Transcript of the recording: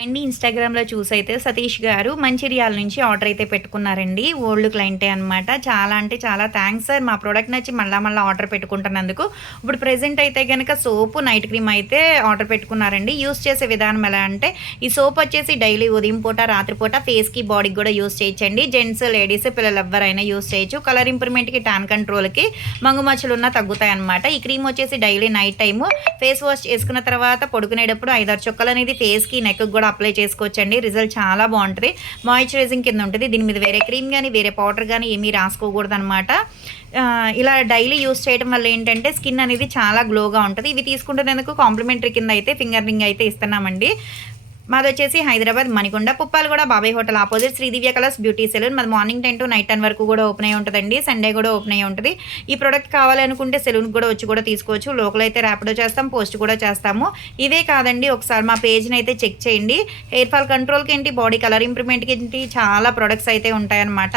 అండి ఇన్‌స్టాగ్రామ్‌లో చూసైతే సతీష్ గారు మంచిర్యాల నుంచి ఆర్డర్ అయితే పెట్టుకున్నారండి. ఓల్డ్ క్లయింటే అనమాట. చాలా అంటే చాలా థాంక్స్ సార్. మా ప్రొడక్ట్ నచ్చి మళ్ళా మళ్ళా ఆర్డర్ పెట్టుకుంటున్నందుకు. ఇప్పుడు ప్రెజెంట్ అయితే గనక సోపు, నైట్ క్రీమ్ అయితే ఆర్డర్ పెట్టుకున్నారండి. యూజ్ చేసే విధానం ఎలా అంటే ఈ సోప్ వచ్చేసి డైలీ ఉదయం పూట, రాత్రి పూట ఫేస్‌కి, బాడీకి గూడా యూజ్ చేయొచ్చండి. జెంట్స్, లేడీస్, పిల్లలు ఎవ్వరైనా యూజ్ చేయొచ్చు. కలర్ ఇంప్రూవ్‌మెంట్‌కి, టాన్ కంట్రోల్‌కి, మంగు మచ్చలున్నా తగ్గుతాయన్నమాట. ఈ క్రీమ్ వచ్చేసి daily night time face wash చేసుకున్న తర్వాత పడుకునేటప్పుడు 5, 6 చుక్కలనేది ఫేస్‌కి, నెక్‌కి గూడా అప్లై చేసుకోవచ్చండి. రిజల్ట్ చాలా బావుంటది. మాయిశ్చరైజింగ్ కింద ఉంటది. దీని మీద వేరే క్రీమ్ గాని, వేరే పౌడర్ గాని ఏమీ రాసుకోకూడదనమాట. ఇలా డైలీ యూజ్ చేయడం వల్ల ఏంటంటే స్కిన్ అనేది చాలా గ్లోగా ఉంటది. ఇవి తీసుకుంటున్నందుకు కాంప్లిమెంటరీ కింద అయితే ఫింగర్ రింగ్ అయితే ఇస్తున్నామండి. మాదొచ్చేసి హైదరాబాద్ మణికొండ, పుప్పాలగూడ బాబాయ్ హోటల్ ఆపోజిట్ శ్రీ దివ్య కలర్స్ బ్యూటీ సెలూన్. మాది మార్నింగ్ 10 టు నైట్ 10 వరకు కూడా ఓపెన్ అయ్యి ఉంటదండి. సండే కూడా ఓపెన్ అయ్యి ఉంటది. ఈ ప్రొడక్ట్ కావాలి అనుకుంటే సెలూన్‌కి కూడా వచ్చి కూడా తీసుకోవచ్చు. లోకల్ అయితే ర్యాపిడో చేస్తాం, పోస్ట్ కూడా చేస్తాము. ఇవే కాదండి, ఒకసారి మా పేజ్‌ని అయితే చెక్ చేయండి. హెయిర్ ఫాల్ కంట్రోల్‌కి ఏంటి, బాడీ కలర్ ఇంప్రూవ్‌మెంట్‌కి ఏంటి చాలా ప్రొడక్ట్స్ అయితే ఉంటాయన్నమాట.